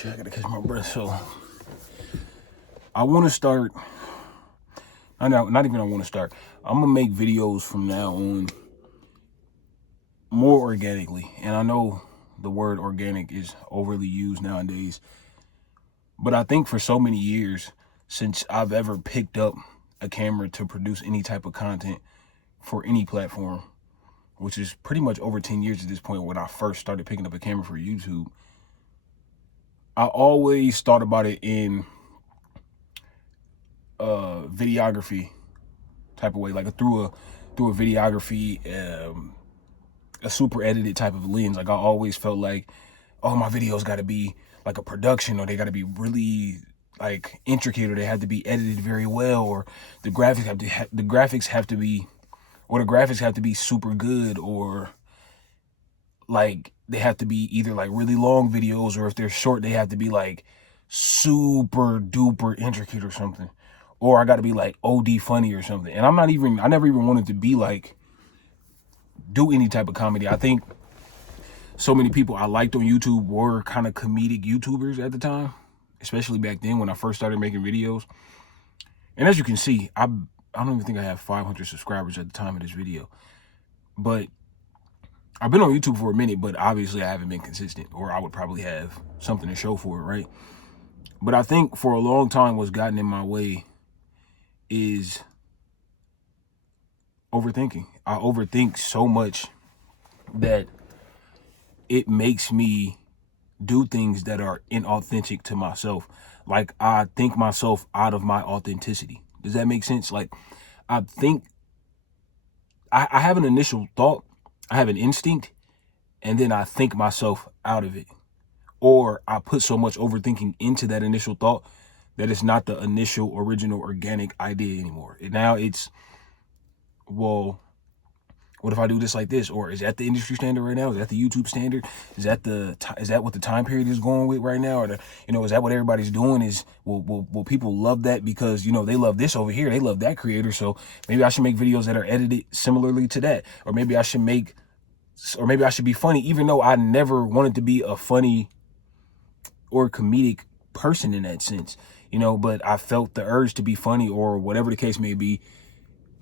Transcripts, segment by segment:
Shit, I gotta catch my breath. So I want to start. Not even I want to start. I'm gonna make videos from now on more organically, and I know the word organic is overly used nowadays, but I think for so many years since I've ever picked up a camera to produce any type of content for any platform, which is pretty much over 10 years at this point when I first started picking up a camera for YouTube, I always thought about it in videography type of way, like through a videography, a super edited type of lens. Like I always felt like, oh, my videos got to be like a production, or they got to be really like intricate, or they have to be edited very well, or the graphics have to be super good, or like they have to be either like really long videos, or if they're short, they have to be like super duper intricate or something. Or I got to be like OD funny or something. And I never even wanted to be like, do any type of comedy. I think so many people I liked on YouTube were kind of comedic YouTubers at the time, especially back then when I first started making videos. And as you can see, I don't even think I have 500 subscribers at the time of this video. But I've been on YouTube for a minute, but obviously I haven't been consistent, or I would probably have something to show for it, right? But I think for a long time what's gotten in my way is overthinking. I overthink so much that it makes me do things that are inauthentic to myself. Like I think myself out of my authenticity. Does that make sense? Like I think I have an initial thought, I have an instinct, and then I think myself out of it. Or I put so much overthinking into that initial thought that it's not the initial, original, organic idea anymore. Now it's, well, what if I do this like this? Or is that the industry standard right now? Is that the YouTube standard? Is that what the time period is going with right now? Or is that what everybody's doing? Will people love that because, they love this over here, they love that creator, so maybe I should make videos that are edited similarly to that. Or maybe I should be funny, even though I never wanted to be a funny or comedic person in that sense, but I felt the urge to be funny, or whatever the case may be,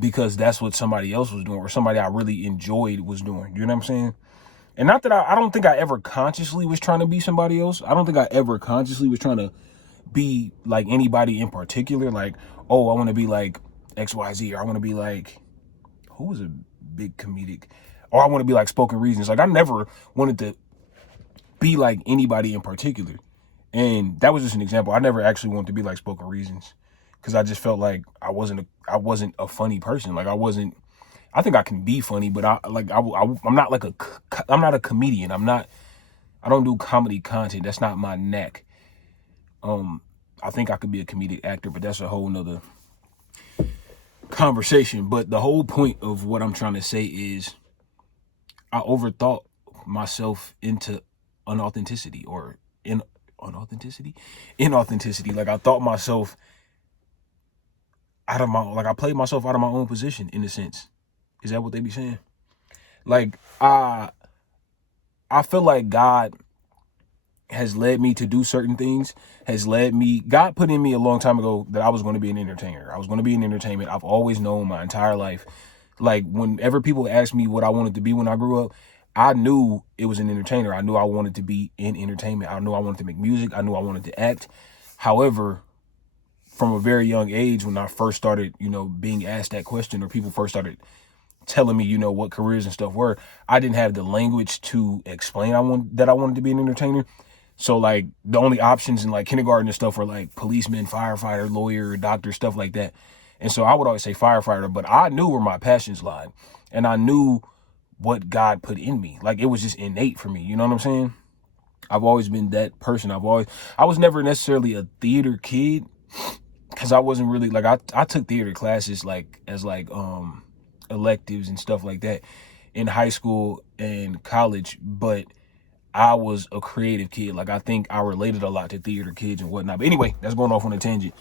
because that's what somebody else was doing, or somebody I really enjoyed was doing. You know what I'm saying? And not that I don't think I ever consciously was trying to be somebody else. I don't think I ever consciously was trying to be like anybody in particular. Like, oh, I want to be like XYZ, or I want to be like, who was a big comedic? Or I want to be like Spoken Reasons. Like I never wanted to be like anybody in particular. And that was just an example. I never actually wanted to be like Spoken Reasons, because I just felt like I wasn't a funny person. Like I think I can be funny, but I'm not a comedian. I don't do comedy content. That's not my knack. I think I could be a comedic actor, but that's a whole nother conversation. But the whole point of what I'm trying to say is I overthought myself into inauthenticity. Like I thought myself I played myself out of my own position, in a sense. Is that what they be saying? Like I feel like God has led me to do certain things, God put in me a long time ago that I was going to be an entertainer. I was going to be in entertainment. I've always known my entire life. Like whenever people ask me what I wanted to be when I grew up, I knew it was an entertainer. I knew I wanted to be in entertainment. I knew I wanted to make music. I knew I wanted to act. However, from a very young age, when I first started, being asked that question, or people first started telling me, what careers and stuff were, I didn't have the language to explain that I wanted to be an entertainer. So like the only options in like kindergarten and stuff were like policeman, firefighter, lawyer, doctor, stuff like that. And so I would always say firefighter, but I knew where my passions lied, and I knew what God put in me. Like it was just innate for me. You know what I'm saying? I've always been that person. I was never necessarily a theater kid, because I wasn't really like, I took theater classes like as like electives and stuff like that in high school and college, but I was a creative kid. Like I think I related a lot to theater kids and whatnot. But anyway, that's going off on a tangent.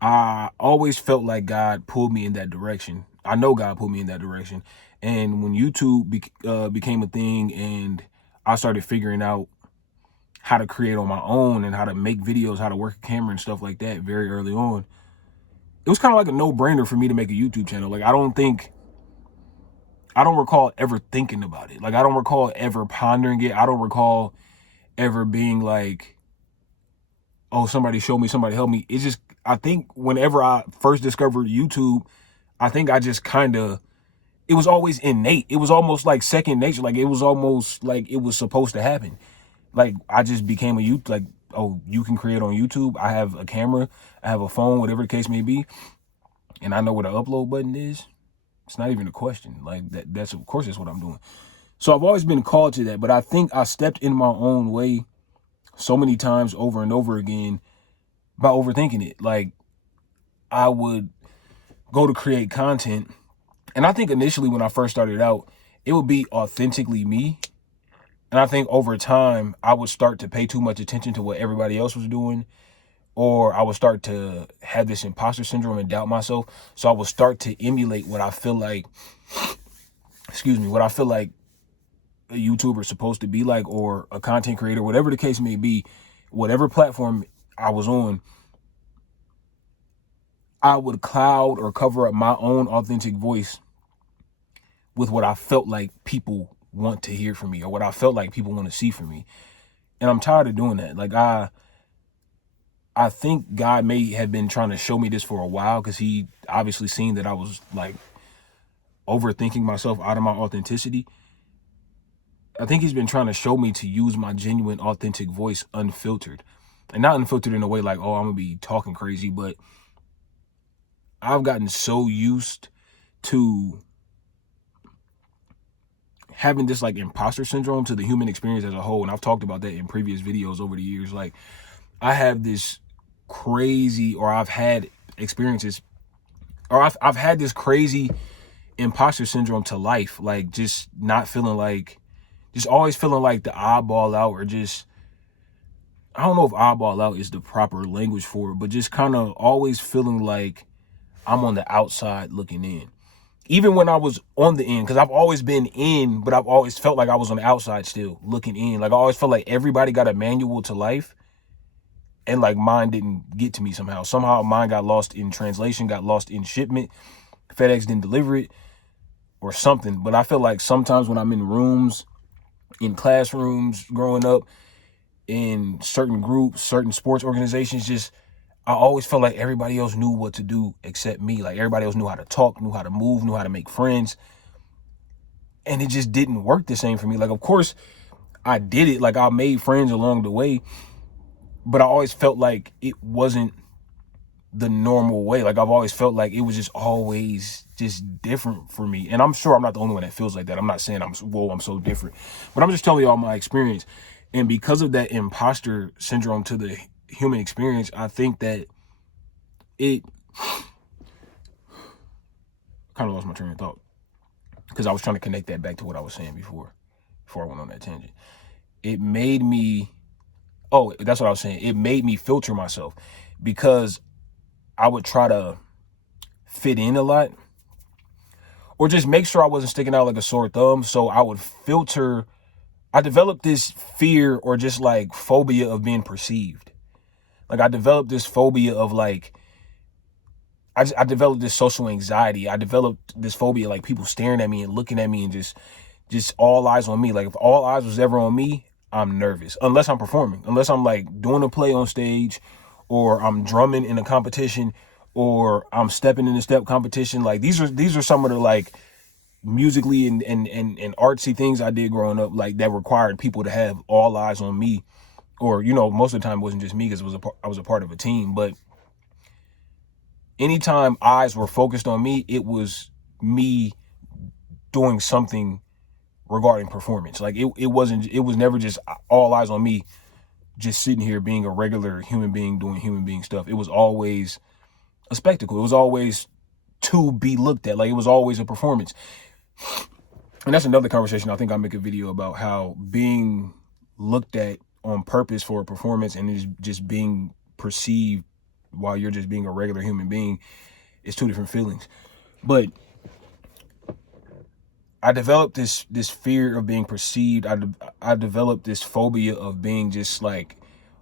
I always felt like God pulled me in that direction. I know God pulled me in that direction. And when YouTube became a thing, and I started figuring out how to create on my own and how to make videos, how to work a camera and stuff like that very early on, it was kind of like a no-brainer for me to make a YouTube channel. Like, I don't recall ever thinking about it. Like, I don't recall ever pondering it. I don't recall ever being like, oh, somebody show me, somebody help me. It's just, I think whenever I first discovered YouTube, I think I just kind of, it was always innate. It was almost like second nature. Like, it was almost like it was supposed to happen. Like, I just became a youth, like, oh, you can create on YouTube. I have a camera, I have a phone, whatever the case may be, and I know what an upload button is. It's not even a question. Like, that's of course that's what I'm doing. So I've always been called to that, but I think I stepped in my own way so many times over and over again by overthinking it. Like, I would go to create content, and I think initially when I first started out, it would be authentically me. And I think over time, I would start to pay too much attention to what everybody else was doing, or I would start to have this imposter syndrome and doubt myself. So I would start to emulate what I feel like, what I feel like a YouTuber is supposed to be like, or a content creator, whatever the case may be, whatever platform I was on, I would cloud or cover up my own authentic voice with what I felt like people want to hear from me, or what I felt like people want to see from me. And I'm tired of doing that. Like, I think God may have been trying to show me this for a while, because he obviously seen that I was like overthinking myself out of my authenticity. I think he's been trying to show me to use my genuine, authentic voice unfiltered. And not unfiltered in a way like, oh, I'm going to be talking crazy, but I've gotten so used to having this like imposter syndrome to the human experience as a whole. And I've talked about that in previous videos over the years. Like, I have this crazy, or I've had experiences, or I've had this crazy imposter syndrome to life. Like, just not feeling like, just always feeling like the oddball out, or just, I don't know if oddball out is the proper language for it, but just kind of always feeling like I'm on the outside looking in. Even when I was on the end, because I've always been in, but I've always felt like I was on the outside still looking in. Like, I always felt like everybody got a manual to life, and like mine didn't get to me somehow. Somehow mine got lost in translation, got lost in shipment. FedEx didn't deliver it or something. But I feel like sometimes when I'm in rooms, in classrooms, growing up, in certain groups, certain sports organizations, just, I always felt like everybody else knew what to do except me. Like, everybody else knew how to talk, knew how to move, knew how to make friends. And it just didn't work the same for me. Like, of course, I did it. Like, I made friends along the way, but I always felt like it wasn't the normal way. Like, I've always felt like it was just always just different for me. And I'm sure I'm not the only one that feels like that. I'm not saying I'm so different, but I'm just telling y'all my experience. And because of that imposter syndrome to the human experience, I think that it kind of lost my train of thought, because I was trying to connect that back to what I was saying before I went on that tangent. It made me, oh, that's what I was saying. It made me filter myself, because I would try to fit in a lot, or just make sure I wasn't sticking out like a sore thumb. So I would filter. I developed this fear, or just like phobia of being perceived. Like, I developed this phobia of like, I developed this social anxiety. I developed this phobia, like people staring at me and looking at me, and just all eyes on me. Like, if all eyes was ever on me, I'm nervous. Unless I'm performing, unless I'm like doing a play on stage, or I'm drumming in a competition, or I'm stepping in a step competition. Like, these are some of the like musically and artsy things I did growing up, like that required people to have all eyes on me. Or, you know, most of the time it wasn't just me, because I was a part of a team. But anytime eyes were focused on me, it was me doing something regarding performance. Like, it was never just all eyes on me, just sitting here being a regular human being doing human being stuff. It was always a spectacle. It was always to be looked at. Like, it was always a performance. And that's another conversation. I think I'll make a video about how being looked at on purpose for a performance, and just being perceived while you're just being a regular human being, is two different feelings. But I developed this fear of being perceived. I developed this phobia of being just like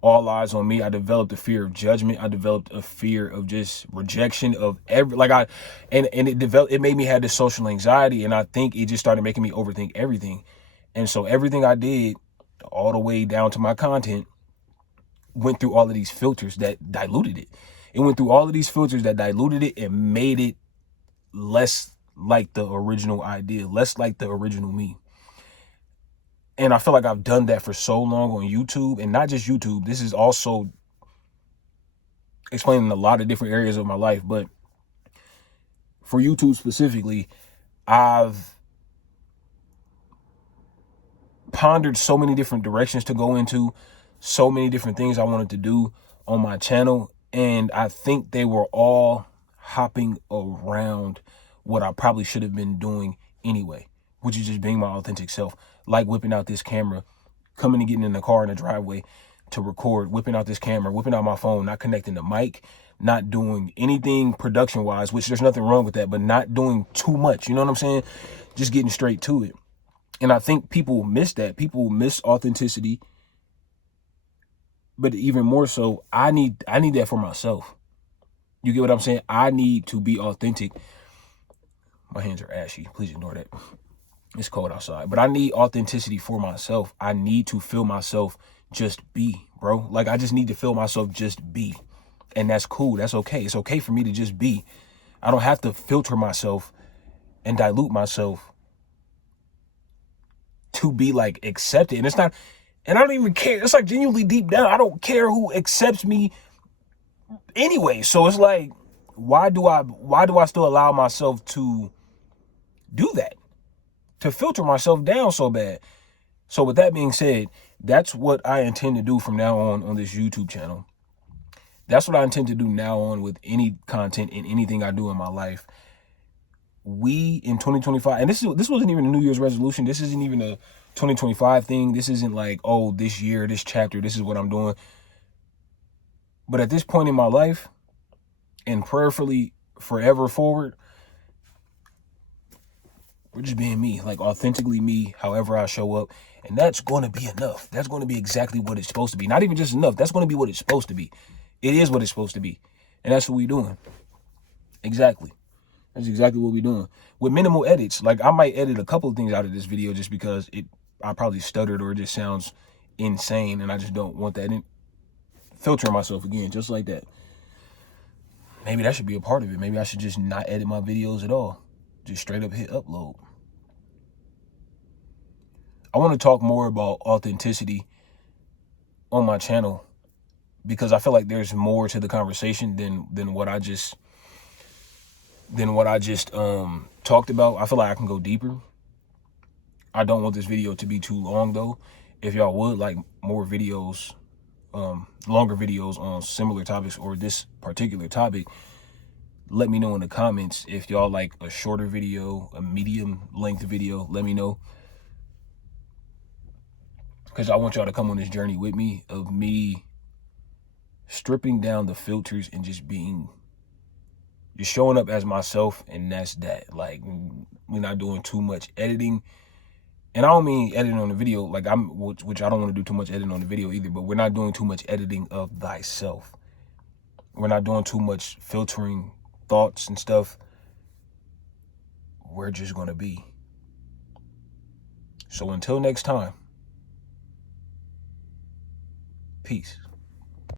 all eyes on me. I developed a fear of judgment. I developed a fear of just rejection of every like I and it made me have this social anxiety, and I think it just started making me overthink everything. And so everything I did, all the way down to my content, went through all of these filters that diluted it. It went through all of these filters that diluted it and made it less like the original idea, less like the original me. And I feel like I've done that for so long on YouTube, and not just YouTube. This is also explaining a lot of different areas of my life, but for YouTube specifically, I've pondered so many different directions to go into, so many different things I wanted to do on my channel, and I think they were all hopping around what I probably should have been doing anyway, which is just being my authentic self, like whipping out this camera, coming and getting in the car in the driveway to record, whipping out this camera, whipping out my phone, not connecting the mic, not doing anything production wise, which there's nothing wrong with that, but not doing too much, you know what I'm saying? Just getting straight to it. And I think people miss that. People miss authenticity. But even more so, I need that for myself. You get what I'm saying? I need to be authentic. My hands are ashy. Please ignore that. It's cold outside. But I need authenticity for myself. I need to feel myself just be, bro. Like, I just need to feel myself just be. And that's cool. That's okay. It's okay for me to just be. I don't have to filter myself and dilute myself to be like accepted. And it's not, and I don't even care. It's like genuinely deep down, I don't care who accepts me anyway. So it's like, why do I still allow myself to do that? To filter myself down so bad. So with that being said, that's what I intend to do from now on this YouTube channel. That's what I intend to do now on with any content and anything I do in my life. We in 2025, and this wasn't even a New Year's resolution. This isn't even a 2025 thing. This isn't like, oh, this year, this chapter, this is what I'm doing. But at this point in my life, and prayerfully forever forward, we're just being me, like authentically me, however I show up. And that's going to be enough. That's going to be exactly what it's supposed to be. Not even just enough. That's going to be what it's supposed to be. It is what it's supposed to be. And that's what we're doing. Exactly. That's exactly what we're doing. With minimal edits. Like, I might edit a couple of things out of this video just because I probably stuttered or it just sounds insane, and I just don't want that in. Filtering myself again, just like that. Maybe that should be a part of it. Maybe I should just not edit my videos at all. Just straight up hit upload. I want to talk more about authenticity on my channel because I feel like there's more to the conversation than what I just talked about. I feel like I can go deeper. I don't want this video to be too long though. If y'all would like more videos, longer videos on similar topics or this particular topic, let me know in the comments. If y'all like a shorter video, a medium length video, let me know. Because I want y'all to come on this journey with me of me stripping down the filters and just showing up as myself, and that's that. Like, we're not doing too much editing. And I don't mean editing on the video, like which I don't want to do too much editing on the video either, but we're not doing too much editing of thyself. We're not doing too much filtering thoughts and stuff. We're just going to be. So until next time, peace.